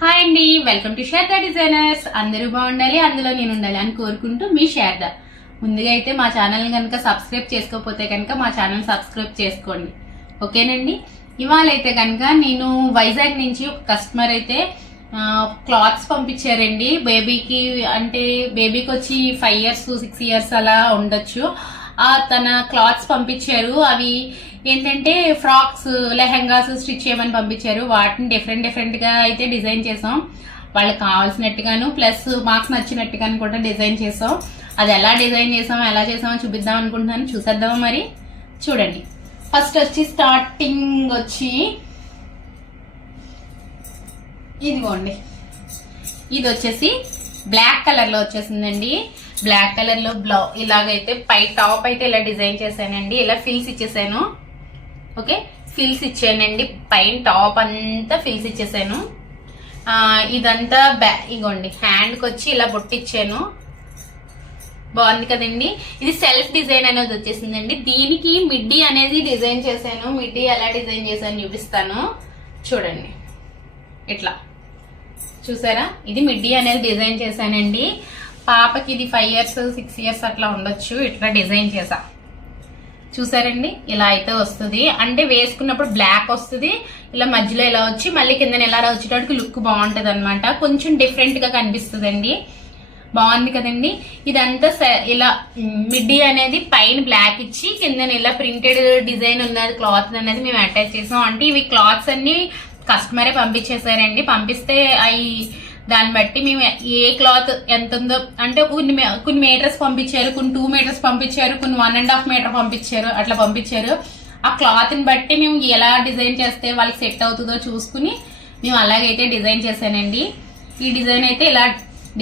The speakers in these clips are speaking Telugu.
హాయ్ అండి, వెల్కమ్ టు శారదా డిజైనర్స్. అందరూ బాగుండాలి, అందులో నేను ఉండాలి అని కోరుకుంటూ మీ శారదా. ముందుగా అయితే మా ఛానల్ కనుక సబ్స్క్రైబ్ చేసుకోకపోతే కనుక మా ఛానల్ సబ్స్క్రైబ్ చేసుకోండి, ఓకేనండి. ఇవాళ అయితే కనుక నేను వైజాగ్ నుంచి ఒక కస్టమర్ అయితే క్లాత్స్ పంపించారండి బేబీకి. అంటే బేబీకి వచ్చి 5 years 6 years అలా ఉండొచ్చు. తన క్లాత్స్ పంపించారు. అవి ఏంటంటే ఫ్రాక్స్, లెహెంగాస్ స్టిచ్ చేయమని పంపించారు. వాటిని డిఫరెంట్ గా అయితే డిజైన్ చేసాం. వాళ్ళకి కావాల్సినట్టుగాను ప్లస్ మాకు నచ్చినట్టుగాను కూడా డిజైన్ చేసాం. అది ఎలా డిజైన్ చేసాం, ఎలా చేసామో చూపిద్దాం అనుకుంటున్నాను. చూసేద్దామా మరి? చూడండి. ఫస్ట్ వచ్చి స్టార్టింగ్ వచ్చి ఇదిగోండి, ఇది వచ్చేసి బ్లాక్ కలర్ లో వచ్చేసిందండి. బ్లాక్ కలర్ లో ఇలాగైతే పై టాప్ అయితే ఇలా డిజైన్ చేశానండి. ఇలా ఫిల్స్ ఇచ్చేసాను. ఓకే, ఫిల్స్ ఇచ్చానండి. పైన టాప్ అంతా ఫిల్స్ ఇచ్చేసాను. ఇదంతా ఇగోండి, హ్యాండ్కి వచ్చి ఇలా బొట్టిచ్చాను. బాగుంది కదండి. ఇది సెల్ఫ్ డిజైన్ అనేది వచ్చేసిందండి. దీనికి మిడ్డీ అనేది డిజైన్ చేశాను. మిడ్డీ ఎలా డిజైన్ చేశాను చూపిస్తాను, చూడండి. ఇట్లా చూసారా, ఇది మిడ్డీ అనేది డిజైన్ చేశానండి. పాపకి ఇది 5 years 6 years అట్లా ఉండొచ్చు. ఇట్లా డిజైన్ చేసా, చూసారండి. ఇలా అయితే వస్తుంది. అంటే వేసుకున్నప్పుడు బ్లాక్ వస్తుంది, ఇలా మధ్యలో ఇలా వచ్చి మళ్ళీ కింద ఇలా వచ్చేటప్పుడు లుక్ బాగుంటది అనమాట. కొంచెం డిఫరెంట్ గా కనిపిస్తుందండి. బాగుంది కదండి. ఇదంతా ఇలా మిడ్డీ అనేది పైన బ్లాక్ ఇచ్చి కింద ఇలా ప్రింటెడ్ డిజైన్ ఉన్నది క్లాత్ అనేది మేము అటాచ్ చేసాం. అంటే ఇవి క్లాత్స్ అన్ని కస్టమరే పంపించేసారండి. పంపిస్తే అవి దాన్ని బట్టి మేము ఏ క్లాత్ ఎంత ఉందో, అంటే కొన్ని మీటర్స్ పంపించారు, కొన్ని 2 meters పంపించారు, కొన్ని 1.5 meter పంపించారు, అట్లా పంపించారు. ఆ క్లాత్ ని బట్టి మేము ఎలా డిజైన్ చేస్తే వాళ్ళకి సెట్ అవుతుందో చూసుకుని మేము అలాగైతే డిజైన్ చేశానండి. ఈ డిజైన్ అయితే ఇలా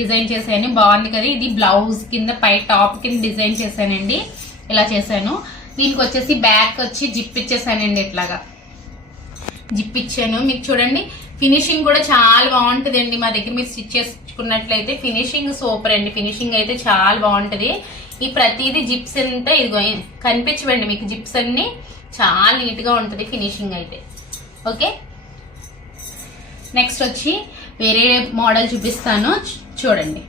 డిజైన్ చేశాను. బాగుంది కదా. ఇది బ్లౌజ్ కింద పై టాప్ కింద డిజైన్ చేశానండి. ఇలా చేశాను. దీనికి వచ్చేసి బ్యాక్ వచ్చి జిప్ ఇచ్చేసానండి. ఇట్లాగా జిప్ ఇచ్చాను. మీకు చూడండి, ఫినిషింగ్ కూడా చాలా బాగుంటుంది అండి. మా దగ్గర మీరు స్టిచ్ చేసుకున్నట్లయితే ఫినిషింగ్ సూపర్ అండి. ఫినిషింగ్ అయితే చాలా బాగుంటుంది. ఈ ప్రతిదీ జిప్స్ అంతా ఇదిగో కనిపించవండి మీకు. జిప్స్ అన్ని చాలా నీట్ గా ఉంటుంది ఫినిషింగ్ అయితే. ఓకే, నెక్స్ట్ వచ్చి వేరే మోడల్ చూపిస్తాను, చూడండి.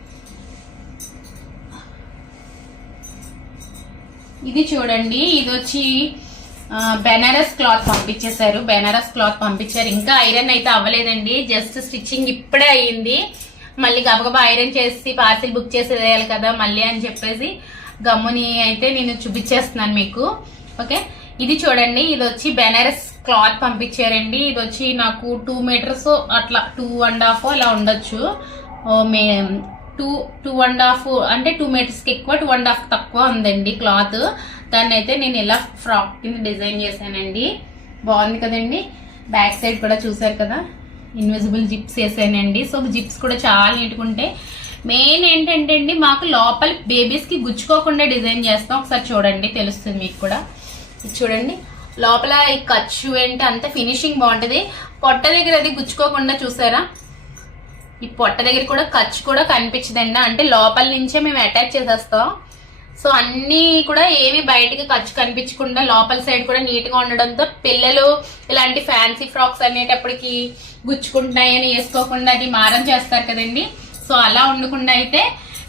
ఇది చూడండి, ఇది వచ్చి బెనారస్ క్లాత్ పంపించేశారు. బెనారస్ క్లాత్ పంపించారు. ఇంకా ఐరన్ అయితే అవ్వలేదండి, జస్ట్ స్టిచ్చింగ్ ఇప్పుడే అయ్యింది. మళ్ళీ గబగబా ఐరన్ చేసి పార్సిల్ బుక్ చేసేయాలి కదా మళ్ళీ అని చెప్పేసి గమ్ముని అయితే నేను చూపించేస్తున్నాను మీకు. ఓకే, ఇది చూడండి. ఇది వచ్చి బెనారస్ క్లాత్ పంపించారండి. ఇది వచ్చి నాకు 2 meters అట్లా 2.5 ఇలా ఉండొచ్చు. 2.5 అంటే 2 meters కి ఎక్కువ, 2.5 తక్కువ ఉందండి క్లాత్. దాన్ని అయితే నేను ఇలా ఫ్రాక్ కింద డిజైన్ చేశానండి. బాగుంది కదండి. బ్యాక్ సైడ్ కూడా చూసారు కదా, ఇన్విజిబుల్ జిప్స్ వేసానండి. సో జిప్స్ కూడా చాలా నీట్గా ఉంటాయి. మెయిన్ ఏంటంటే అండి, మాకు లోపల బేబీస్ కి గుచ్చుకోకుండా డిజైన్ చేస్తాం. ఒకసారి చూడండి, తెలుస్తుంది మీకు కూడా. చూడండి, లోపల ఈ ఖర్చు ఏంటి అంత ఫినిషింగ్ బాగుంటది. పొట్ట దగ్గర అది గుచ్చుకోకుండా చూసారా, ఈ పొట్ట దగ్గర కూడా ఖర్చు కూడా కనిపించదండి. అంటే లోపల నుంచే మేము అటాచ్ చేసేస్తాం. సో అన్ని కూడా ఏవి బయటకి ఖర్చు కనిపించకుండా లోపల సైడ్ కూడా నీట్ గా ఉండడంతో పిల్లలు ఇలాంటి ఫ్యాన్సీ ఫ్రాక్స్ అనేటప్పటికి గుచ్చుకుంటున్నాయని వేసుకోకుండా అది మారం చేస్తారు కదండి. సో అలా ఉండకుండా అయితే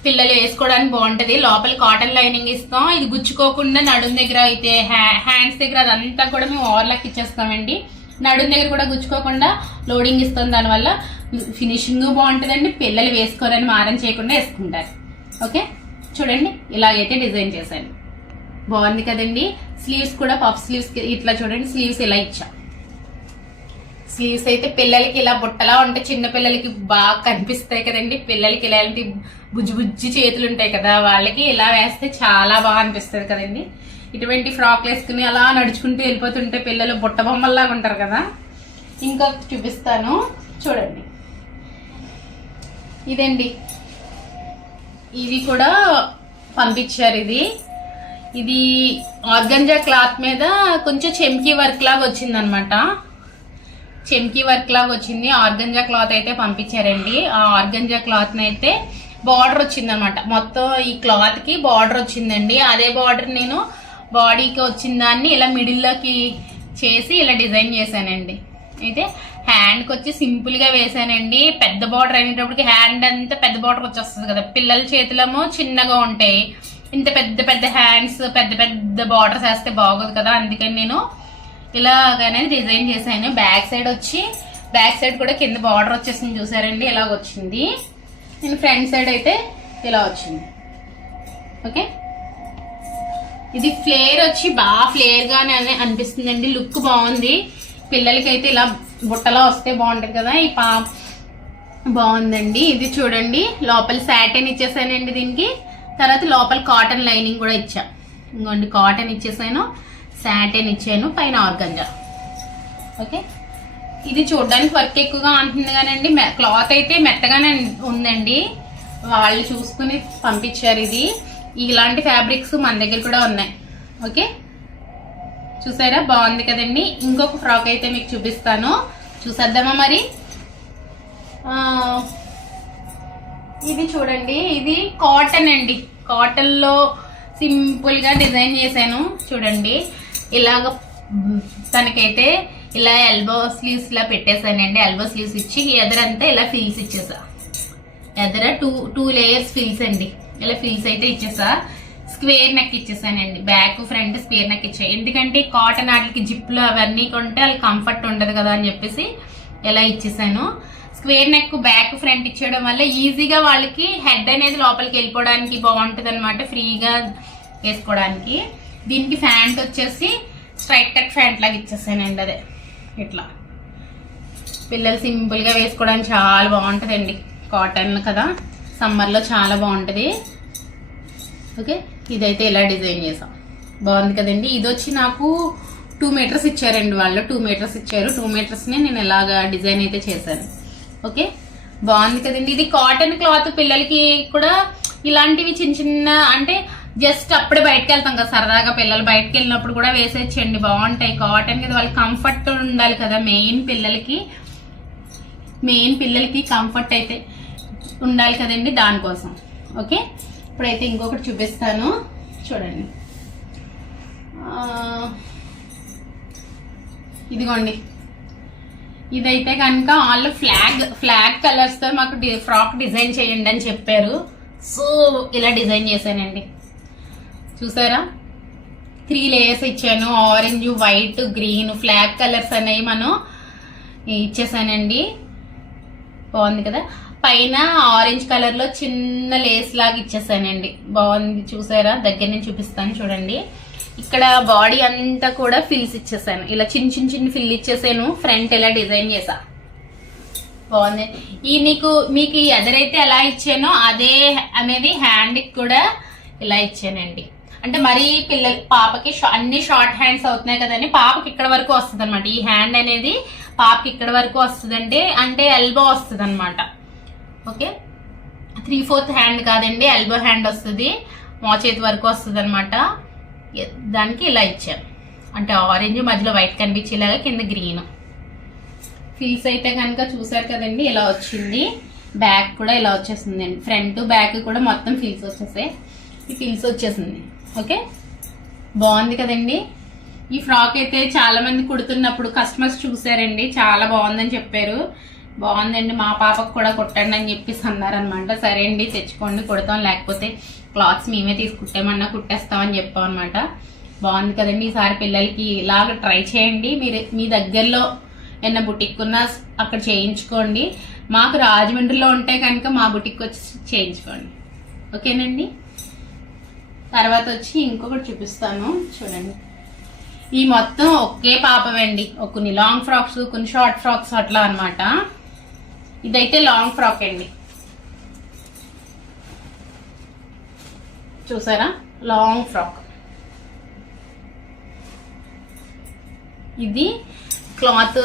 పిల్లలు వేసుకోవడానికి బాగుంటది. లోపల కాటన్ లైనింగ్ ఇస్తాం. ఇది గుచ్చుకోకుండా నడుం దగ్గర అయితే హ్యాండ్స్ దగ్గర అదంతా కూడా మేము ఓవర్లాక్ ఇచ్చేస్తామండి. నడుం దగ్గర కూడా గుచ్చుకోకుండా లోడింగ్ ఇస్తాం. దానివల్ల ఫినిషింగ్ బాగుంటుందండి. పిల్లలు వేసుకోరని మారం చేయకుండా వేసుకుంటారు. ఓకే, చూడండి, ఇలాగైతే డిజైన్ చేశాను. బాగుంది కదండి. స్లీవ్స్ కూడా పఫ్ స్లీవ్స్ ఇట్లా చూడండి, స్లీవ్స్ ఇలా ఇచ్చా. స్లీవ్స్ అయితే పిల్లలకి ఇలా బుట్టలా ఉంటే చిన్న పిల్లలకి బాగా కనిపిస్తాయి కదండి. పిల్లలకి ఇలాంటి బుజ్జి చేతులు ఉంటాయి కదా, వాళ్ళకి ఇలా వేస్తే చాలా బాగా అనిపిస్తుంది కదండి. ఇటువంటి ఫ్రాక్ వేసుకుని అలా నడుచుకుంటూ వెళ్ళిపోతుంటే పిల్లలు బుట్ట బొమ్మల్లాగా ఉంటారు కదా. ఇంకా చూపిస్తాను, చూడండి. ఇదండి, ఇది కూడా పంపించారు. ఇది ఆర్గంజా క్లాత్ మీద కొంచెం చెమ్కీ వర్క్ లాగా వచ్చిందనమాట. చెమ్కీ వర్క్ లాగా వచ్చింది. ఆర్గంజా క్లాత్ అయితే పంపించారండి. ఆ ఆర్గంజా క్లాత్ అయితే బార్డర్ వచ్చిందనమాట. మొత్తం ఈ క్లాత్ కి బార్డర్ వచ్చిందండి. అదే బార్డర్ నేను బాడీకి వచ్చిన దాన్ని ఇలా మిడిల్లోకి చేసి ఇలా డిజైన్ చేశానండి. అయితే హ్యాండ్కి వచ్చి సింపుల్గా వేసానండి. పెద్ద బార్డర్ అయినప్పటికి హ్యాండ్ అంతా పెద్ద బార్డర్ వచ్చేస్తుంది కదా, పిల్లల చేతులేమో చిన్నగా ఉంటాయి. ఇంత పెద్ద పెద్ద హ్యాండ్స్ పెద్ద పెద్ద బార్డర్స్ వేస్తే బాగోదు కదా, అందుకని నేను ఇలాగనే డిజైన్ చేశాను. బ్యాక్ సైడ్ కూడా కింద బార్డర్ వచ్చేసింది చూసారండి, ఇలా వచ్చింది. నేను ఫ్రంట్ సైడ్ అయితే ఇలా వచ్చింది. ఓకే, ఇది ఫ్లేర్ వచ్చి బాగా ఫ్లేర్ గానే అనిపిస్తుందండి, లుక్ బాగుంది. పిల్లలకి అయితే ఇలా బుట్టలా వస్తే బాగుంటుంది కదా, ఈ బాగుందండి. ఇది చూడండి, లోపల సాటిన్ ఇచ్చేసానండి దీనికి. తర్వాత లోపల కాటన్ లైనింగ్ కూడా ఇచ్చా. ఇంకోండి కాటన్ ఇచ్చేసాను, సాటిన్ ఇచ్చాను, పైన ఆర్గంజా. ఓకే, ఇది చూడడానికి వర్క్ ఎక్కువగా అంటుంది కానండి, క్లాత్ అయితే మెత్తగానే ఉందండి. వాళ్ళు చూసుకుని పంపించారు. ఇది ఇలాంటి ఫ్యాబ్రిక్స్ మన దగ్గర కూడా ఉన్నాయి. ఓకే, చూసారా బాగుంది కదండి. ఇంకొక ఫ్రాక్ అయితే మీకు చూపిస్తాను, చూసేద్దామా మరి. ఇది చూడండి, ఇది కాటన్ అండి. కాటన్ లో సింపుల్ గా డిజైన్ చేశాను చూడండి. ఇలాగ తనకైతే ఇలా ఎల్బో స్లీవ్స్ లా పెట్టేశానండి. ఎల్బో స్లీవ్స్ ఇచ్చి ఎదరంతా ఇలా ఫిల్స్ ఇచ్చేసా. ఎదర టూ లేయర్స్ ఫిల్స్ అండి, ఇలా ఫిల్స్ అయితే ఇచ్చేసా. స్క్వేర్ నెక్ ఇచ్చేసానండి, బ్యాక్ ఫ్రంట్ స్క్వేర్ నెక్ ఇచ్చా. ఎందుకంటే కాటన్ వాటికి జిప్లు అవన్నీ కొంటే వాళ్ళకి కంఫర్ట్ ఉండదు కదా అని చెప్పేసి ఇలా ఇచ్చేసాను. స్క్వేర్ నెక్ బ్యాక్ ఫ్రంట్ ఇచ్చేయడం వల్ల ఈజీగా వాళ్ళకి హెడ్ అనేది లోపలికి వెళ్ళిపోవడానికి బాగుంటుంది అనమాట, ఫ్రీగా వేసుకోవడానికి. దీనికి ఫ్యాంట్ వచ్చేసి స్ట్రైట్ కట్ ఫ్యాంట్ లాగా ఇచ్చేసానండి. అదే ఇట్లా పిల్లలు సింపుల్ గా వేసుకోవడానికి చాలా బాగుంటుందండి. కాటన్ కదా, సమ్మర్ లో చాలా బాగుంటుంది. ఓకే, ఇదైతే ఇలా డిజైన్ చేసాం, బాగుంది కదండి. ఇది వచ్చి నాకు 2 మీటర్స్ ఇచ్చారండి వాళ్ళు, 2 మీటర్స్ ఇచ్చారు. 2 మీటర్స్ ని నేను ఇలాగా డిజైన్ అయితే చేశాను. ఓకే, బాగుంది కదండి. ఇది కాటన్ క్లాత్, పిల్లలకి కూడా ఇలాంటివి చిన్న చిన్న అంటే జస్ట్ అప్పుడే బయటకు వెళ్తాం కదా సరదాగా, పిల్లలు బయటకు వెళ్ళినప్పుడు కూడా వేసేచ్చండి, బాగుంటాయి. కాటన్ కదా, వాళ్ళకి కంఫర్ట్ ఉండాలి కదా, మెయిన్ పిల్లలకి కంఫర్ట్ అయితే ఉండాలి కదండి, దానికోసం. ఓకే, ఇప్పుడైతే ఇంకొకటి చూపిస్తాను చూడండి. ఇదిగోండి, ఇదైతే కనుక వాళ్ళు ఫ్లాగ్ కలర్స్ తో మాకు ఫ్రాక్ డిజైన్ చేయండి అని చెప్పారు. సో ఇలా డిజైన్ చేశానండి, చూసారా. 3 లేయర్స్ ఇచ్చాను, orange, white, green flag colours అనేవి మనం ఇచ్చేసానండి. బాగుంది కదా, పైన ఆరెంజ్ కలర్ లో చిన్న లేస్ లాగా ఇచ్చేసానండి, బాగుంది చూసారా. దగ్గర నుంచి చూపిస్తాను చూడండి. ఇక్కడ బాడీ అంతా కూడా ఫిల్స్ ఇచ్చేసాను, ఇలా చిన్న ఫిల్ ఇచ్చేసాను. ఫ్రంట్ ఇలా డిజైన్ చేసా, బాగుంది. మీకు ఎదరైతే ఎలా ఇచ్చానో అదే అనేది హ్యాండ్ కి కూడా ఇలా ఇచ్చానండి. అంటే మరి పాపకి అన్ని షార్ట్ హ్యాండ్స్ అవుతున్నాయి కదండి, పాపకి ఇక్కడ వరకు వస్తుంది అనమాట. ఈ హ్యాండ్ అనేది పాపకి ఇక్కడ వరకు వస్తుంది, అంటే ఎల్బో వస్తుంది అనమాట. ఓకే, 3/4 హ్యాండ్ కాదండి, ఎల్బో హ్యాండ్ వస్తుంది, మోచేతి వరకు వస్తుంది అనమాట. దానికి ఇలా ఇచ్చాను, అంటే ఆరెంజ్ మధ్యలో వైట్ కనిపించేలాగా, కింద గ్రీన్. ఫిల్స్ అయితే కనుక చూసారు కదండి, ఇలా వచ్చింది. బ్యాక్ కూడా ఇలా వచ్చేసింది అండి, ఫ్రంట్ బ్యాక్ కూడా మొత్తం ఫిల్స్ వచ్చేసాయి. ఈ ఫిల్స్ వచ్చేసింది. ఓకే, బాగుంది కదండి. ఈ ఫ్రాక్ అయితే చాలా మంది కుడుతున్నప్పుడు కస్టమర్స్ చూసారండి, చాలా బాగుందని చెప్పారు. బాగుందండి, మా పాపకు కూడా కుట్టండి అని చెప్పేసి అన్నారనమాట. సరే అండి తెచ్చుకోండి కుడతాం, లేకపోతే క్లాత్స్ మేమే తీసుకుంటామన్నా కుట్టేస్తామని చెప్పాం అనమాట. బాగుంది కదండి. ఈసారి పిల్లలకి ఇలాగ ట్రై చేయండి. మీరు మీ దగ్గరలో ఏమన్నా బుటిక్ ఉన్నా అక్కడ చేయించుకోండి. మాకు రాజమండ్రిలో ఉంటే కనుక మా బుటిక్ వచ్చి చేయించుకోండి. ఓకేనండి. తర్వాత వచ్చి ఇంకొకటి చూపిస్తాను చూడండి. ఈ మొత్తం ఒకే పాపవండి, కొన్ని లాంగ్ ఫ్రాక్స్ కొన్ని షార్ట్ ఫ్రాక్స్ అట్లా అనమాట. ఇదైతే లాంగ్ ఫ్రాక్ అండి, చూసారా లాంగ్ ఫ్రాక్. ఇది క్లాత్,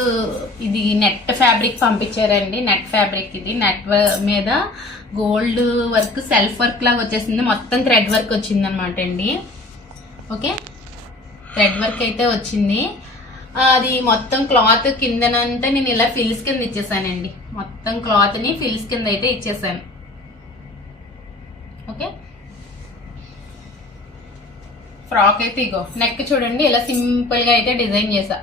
ఇది నెట్ ఫ్యాబ్రిక్ పంపించారండి, నెట్ ఫ్యాబ్రిక్. ఇది నెట్ మీద గోల్డ్ వర్క్ సెల్ఫ్ వర్క్ లాగా వచ్చేసింది, మొత్తం థ్రెడ్ వర్క్ వచ్చింది అనమాట అండి. ఓకే, థ్రెడ్ వర్క్ అయితే వచ్చింది. అది మొత్తం క్లాత్ కిందనంతా నేను ఇలా ఫిల్స్ కింద ఇచ్చేసానండి, మొత్తం క్లాత్ ని ఫిల్స్ కింద అయితే ఇచ్చేసాను. ఓకే, ఫ్రాక్ అయితే ఇగో నెక్ చూడండి, ఇలా సింపుల్ గా అయితే డిజైన్ చేసా.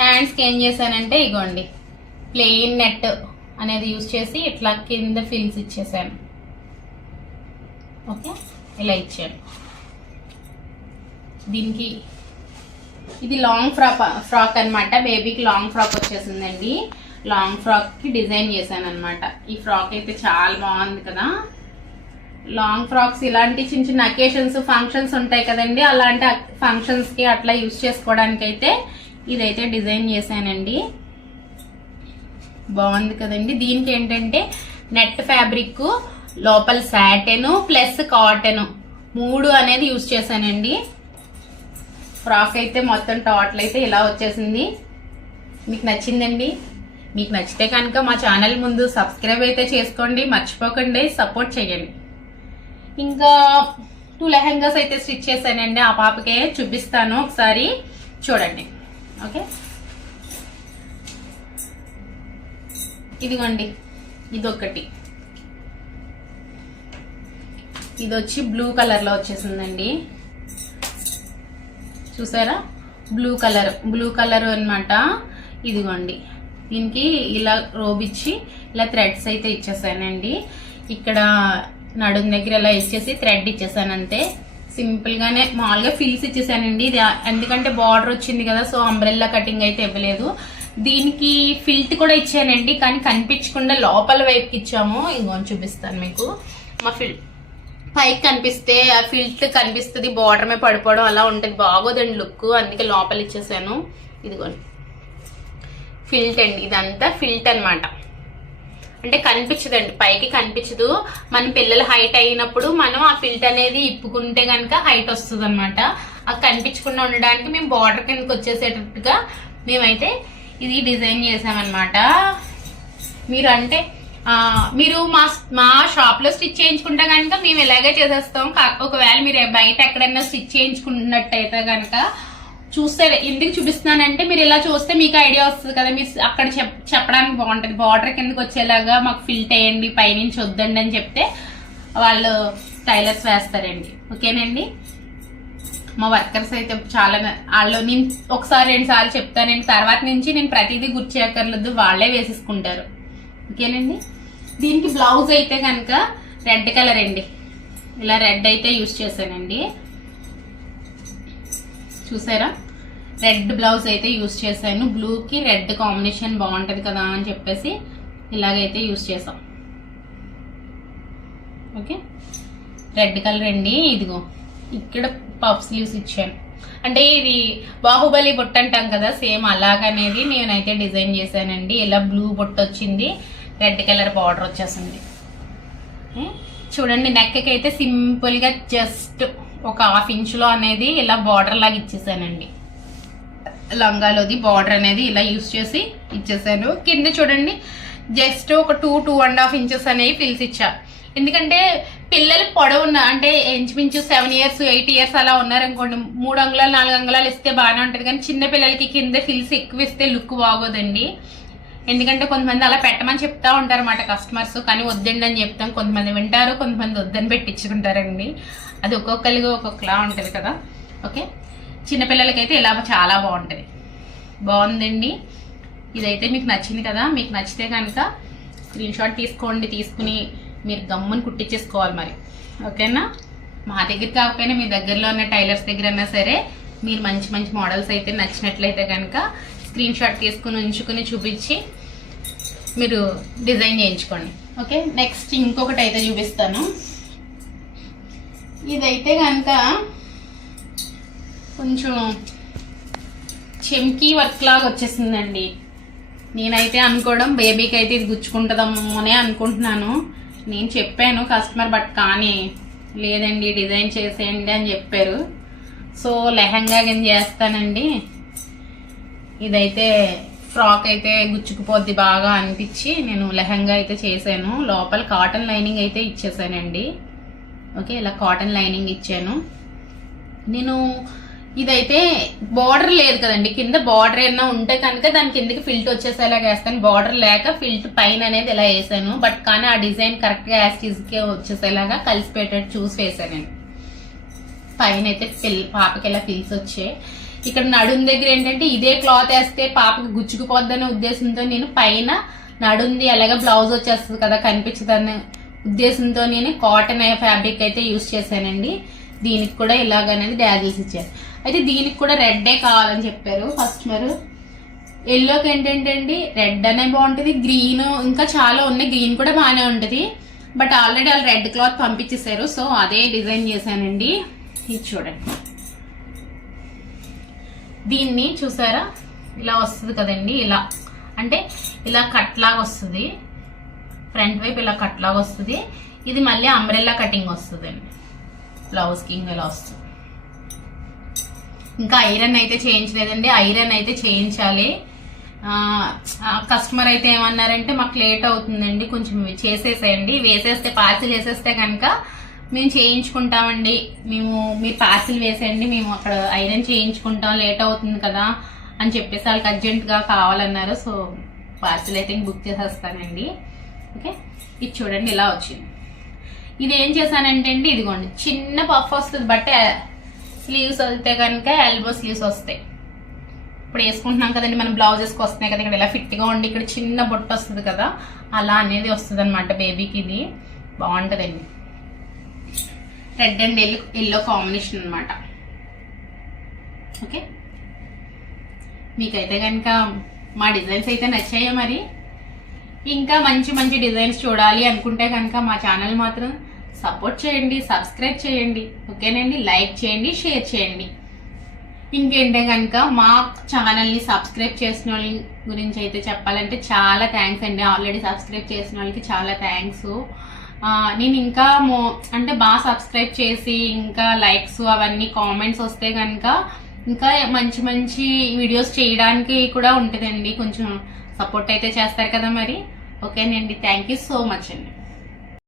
హ్యాండ్స్కి ఏం చేశానంటే ఇగోండి ప్లెయిన్ నెట్ అనేది యూజ్ చేసి ఇట్లా కింద ఫిల్స్ ఇచ్చేసాను. ఓకే, ఇలా ఇచ్చాను. దీనికి ఇది లాంగ్ ఫ్రాక్ అన్నమాట. బేబీకి లాంగ్ ఫ్రాక్ వచ్చేసిందండి. లాంగ్ ఫ్రాక్ కి డిజైన్ చేశాను అనమాట. ఈ ఫ్రాక్ అయితే చాలా బాగుంది కదా. లాంగ్ ఫ్రాక్స్ ఇలాంటి చిన్న చిన్న అకేషన్స్ ఫంక్షన్స్ ఉంటాయి కదండి, అలాంటి ఫంక్షన్స్ కి అట్లా యూజ్ చేసుకోవడానికి అయితే ఇదైతే డిజైన్ చేశానండి. బాగుంది కదండి. దీనికి ఏంటంటే నెట్ ఫ్యాబ్రిక్, లోపల సాటిన్ ప్లస్ కాటన్ 3 అనేది యూజ్ చేశానండి. ఫ్రాక్ అయితే మొత్తం టోటల్ అయితే ఇలా వచ్చేసింది. మీకు నచ్చిందండి? మీకు నచ్చితే కనుక మా ఛానల్ ముందు సబ్స్క్రైబ్ అయితే చేసుకోండి, మర్చిపోకండి, సపోర్ట్ చేయండి. ఇంకా 2 లెహంగాస్ అయితే స్టిచ్ చేశానండి. ఆ పాపకే చూపిస్తాను, ఒకసారి చూడండి. ఓకే, ఇదిగోండి ఇదొకటి. ఇది వచ్చి బ్లూ కలర్ లో వచ్చేసిందండి. చూసారా, బ్లూ కలర్ అన్నమాట. ఇదిగోండి, దీనికి ఇలా రోబ్ ఇచ్చి ఇలా థ్రెడ్స్ అయితే ఇచ్చేసానండి. ఇక్కడ నడుం దగ్గర ఇలా ఇచ్చేసి థ్రెడ్ ఇచ్చేసాను అంతే. సింపుల్ గానే మామూలుగా ఫిల్స్ ఇచ్చేసానండి. ఇది ఎందుకంటే బార్డర్ వచ్చింది కదా, సో అంబ్రెల్లా కటింగ్ అయితే ఇవ్వలేదు. దీనికి ఫిల్ట్ కూడా ఇచ్చానండి, కానీ కనిపించకుండా లోపల వైపుకి ఇచ్చాము. ఇంకొంచెం చూపిస్తాను మీకు. మా పైకి కనిపిస్తే ఆ ఫిల్ట్ కనిపిస్తుంది, బార్డర్ మీద పడిపోవడం అలా ఉంటుంది, బాగోదండి లుక్. అందుకే లోపల ఇచ్చేసాను. ఇదిగోండి ఫిల్ట్ అండి, ఇదంతా ఫిల్ట్ అన్నమాట. అంటే కనిపించదండి, పైకి కనిపించదు. మన పిల్లలు హైట్ అయినప్పుడు మనం ఆ ఫిల్ట్ అనేది ఇప్పుకుంటే కనుక హైట్ వస్తుంది అనమాట. అది కనిపించకుండా ఉండడానికి మేము బార్డర్ కిందకి వచ్చేసేటట్టుగా మేమైతే ఇది డిజైన్ చేసామన్నమాట. మీరు మా షాప్ లో స్టిచ్ చేయించుకుంటే కనుక మేము ఇలాగే చేసేస్తాం. ఒకవేళ మీరు బయట ఎక్కడైనా స్టిచ్ చేయించుకున్నట్టయితే కనుక చూస్తే, ఎందుకు చూపిస్తున్నానంటే మీరు ఇలా చూస్తే మీకు ఐడియా వస్తుంది కదా, మీరు అక్కడ చెప్పడానికి బాగుంటుంది. బార్డర్ కిందకి వచ్చేలాగా మాకు ఫిల్ట్ అయ్యండి, పైనుంచి వద్దండి అని చెప్తే వాళ్ళు టైలర్స్ వేస్తారండి. ఓకేనండి. మా వర్కర్స్ అయితే చాలా వాళ్ళు నేను ఒకసారి 2 సార్లు చెప్తానండి, తర్వాత నుంచి నేను ప్రతిదీ గుర్తు చేయక్కర్లేదు, వాళ్ళే వేసేసుకుంటారు. ఓకేనండి. దీనికి బ్లౌజ్ అయితే కనుక రెడ్ కలర్ అండి. ఇలా రెడ్ అయితే యూజ్ చేశానండి. చూసారా, రెడ్ బ్లౌజ్ అయితే యూజ్ చేశాను. బ్లూకి రెడ్ కాంబినేషన్ బాగుంటది కదా అని చెప్పేసి ఇలాగైతే యూజ్ చేసాం. ఓకే, రెడ్ కలర్ అండి. ఇదిగో ఇక్కడ పఫ్ స్లీవ్స్ ఇచ్చాను. అంటే ఇది బాహుబలి బొట్టు అంటాం కదా, సేమ్ అలాగనేది నేనైతే డిజైన్ చేశానండి. ఇలా బ్లూ బొట్టు వచ్చింది, రెడ్ కలర్ బార్డర్ వచ్చేసింది. చూడండి, నెక్ కి అయితే సింపుల్ గా జస్ట్ ఒక 1/2 ఇంచులో అనేది ఇలా బార్డర్ లాగా ఇచ్చేసానండి. లంగాలోది బార్డర్ అనేది ఇలా యూజ్ చేసి ఇచ్చేసాను. కింద చూడండి జస్ట్ ఒక 2-2.5 ఇంచెస్ అనేవి ఫిల్స్ ఇచ్చా. ఎందుకంటే పిల్లలు పొడవున్న అంటే ఇంచుమించు 7 ఇయర్స్ 8 ఇయర్స్ అలా ఉన్నారనుకోండి, 3 అంగుళాలు 4 అంగుళాలు ఇస్తే బాగానే ఉంటది. కానీ చిన్న పిల్లలకి కింద ఫిల్స్ ఎక్కువ ఇస్తే లుక్ బాగోదండి. ఎందుకంటే కొంతమంది అలా పెట్టమని చెప్తా ఉంటారు అన్నమాట కస్టమర్స్, కానీ వద్దండి అని చెప్తాం. కొంతమంది వింటారు, కొంతమంది వద్దని పెట్టించుకుంటారండి. అది ఒక్కొక్కరిగా ఒక్కొక్కలా ఉంటుంది కదా. ఓకే, చిన్నపిల్లలకైతే ఇలా చాలా బాగుంటుంది. బాగుందండి. ఇదైతే మీకు నచ్చింది కదా. మీకు నచ్చితే కనుక స్క్రీన్ షాట్ తీసుకోండి, తీసుకుని మీరు గమ్ముని కుట్టించేసుకోవాలి మరి. ఓకేనా. మా దగ్గర కాకపోయినా మీ దగ్గరలో ఉన్న టైలర్స్ దగ్గర అయినా సరే మీరు మంచి మంచి మోడల్స్ అయితే నచ్చినట్లయితే కనుక స్క్రీన్ షాట్ తీసుకుని ఉంచుకుని చూపించి మీరు డిజైన్ చేయించుకోండి. ఓకే, నెక్స్ట్ ఇంకొకటి అయితే చూపిస్తాను. ఇదైతే కనుక కొంచెం చెమ్కీ వర్క్ లాగా వచ్చేసిందండి. నేనైతే అనుకోవడం బేబీకి అయితే ఇది గుచ్చుకుంటుందమ్మో అనే అనుకుంటున్నాను. నేను చెప్పాను కస్టమర్, బట్ కానీ లేదండి డిజైన్ చేసేయండి అని చెప్పారు. సో లెహంగా కింద చేస్తానండి. ఇదైతే ఫ్రాక్ అయితే గుచ్చుకుపోద్ది బాగా అనిపించి నేను లెహంగా అయితే చేశాను. లోపల కాటన్ లైనింగ్ అయితే ఇచ్చేసానండి. ఓకే, ఇలా కాటన్ లైనింగ్ ఇచ్చాను నేను. ఇదైతే బార్డర్ లేదు కదండి, కింద బార్డర్ ఏమన్నా ఉంటే కనుక దాని కిందకి ఫిల్ట్ వచ్చేసేలాగా వేస్తాను. బార్డర్ లేక ఫిల్ట్ పైన అనేది ఇలా వేసాను. బట్ కానీ ఆ డిజైన్ కరెక్ట్ గా యాస్టీజ్కే వచ్చేసేలాగా కలిసిపెట్టేట్టు చూసి వేసానండి. పైన అయితే పాపకి ఇలా ఫిల్స్ వచ్చాయి. ఇక్కడ నడుం దగ్గర ఏంటంటే ఇదే క్లాత్ వేస్తే పాపకి గుచ్చుకుపోద్దనే ఉద్దేశంతో నేను పైన నడుంది అలాగే బ్లౌజ్ వచ్చేస్తుంది కదా కనిపించదనే ఉద్దేశంతో నేను కాటన్ ఫ్యాబ్రిక్ అయితే యూజ్ చేశానండి. దీనికి కూడా ఇలాగనేది డాజిల్స్ ఇచ్చారు. అయితే దీనికి కూడా రెడ్డే కావాలని చెప్పారు కస్టమర్. ఎల్లోకి ఏంటంటే అండి రెడ్ అనే బాగుంటుంది, గ్రీన్ ఇంకా చాలా ఉన్నాయి, గ్రీన్ కూడా బాగానే ఉంటుంది. బట్ ఆల్రెడీ వాళ్ళు రెడ్ క్లాత్ పంపించేశారు, సో అదే డిజైన్ చేశానండి. ఇది చూడండి, దీన్ని చూసారా ఇలా వస్తుంది కదండి, ఇలా అంటే ఇలా కట్ లాగా వస్తుంది, ఫ్రంట్ వైపు ఇలా కట్ లాగా వస్తుంది. ఇది మళ్ళీ అంబ్రెల్లా కటింగ్ వస్తుందండి, బ్లౌజ్ కి ఇలా వస్తుంది. ఇంకా ఐరన్ అయితే చేయించలేదండి, ఐరన్ అయితే చేయించాలి. కస్టమర్ అయితే ఏమన్నారంటే మాకు లేట్ అవుతుందండి కొంచెం చేసేసేయండి, వేసేస్తే పార్సిల్ వేసేస్తే కనుక మేము చేయించుకుంటామండి, మీరు పార్సిల్ వేసేయండి, మేము అక్కడ ఐరన్ చేయించుకుంటాం, లేట్ అవుతుంది కదా అని చెప్పేసి వాళ్ళకి అర్జెంట్గా కావాలన్నారు. సో పార్సిల్ అయితే బుక్ చేసేస్తానండి. ఓకే, ఇది చూడండి ఇలా వచ్చింది. ఇది ఏం చేశానంటే అండి ఇదిగోండి చిన్న పఫ్ వస్తుంది, బట్ స్లీవ్స్ వెళ్తే కనుక ఎల్బో స్లీవ్స్ వస్తాయి. ఇప్పుడు వేసుకుంటున్నాం కదండి మనం బ్లౌజెస్కి వస్తున్నాయి కదా, ఇక్కడ ఇలా ఫిట్గా ఉండి ఇక్కడ చిన్న బొట్టు వస్తుంది కదా, అలా అనేది వస్తుంది అనమాట బేబీకి. ఇది బాగుంటుందండి, రెడ్ అండ్ ఎల్లో కాంబినేషన్ అనమాట. ఓకే, మీకైతే కనుక మా డిజైన్స్ అయితే నచ్చాయా? మరి ఇంకా మంచి మంచి డిజైన్స్ చూడాలి అనుకుంటే కనుక మా ఛానల్ మాత్రం సపోర్ట్ చేయండి, సబ్స్క్రైబ్ చేయండి. ఓకేనండి, లైక్ చేయండి, షేర్ చేయండి. ఇంకేంటే కనుక మా ఛానల్ని సబ్స్క్రైబ్ చేసిన వాళ్ళ గురించి అయితే చెప్పాలంటే చాలా థ్యాంక్స్ అండి. ఆల్రెడీ సబ్స్క్రైబ్ చేసిన వాళ్ళకి చాలా థ్యాంక్స్. నేను ఇంకా అంటే బాగా సబ్స్క్రైబ్ చేసి ఇంకా లైక్స్ అవన్నీ కామెంట్స్ వస్తే కనుక ఇంకా మంచి మంచి వీడియోస్ చేయడానికి కూడా ఉంటుందండి. కొంచెం సపోర్ట్ అయితే చేస్తారు కదా మరి. ఓకేనండి, థ్యాంక్ యూ సో మచ్ అండి.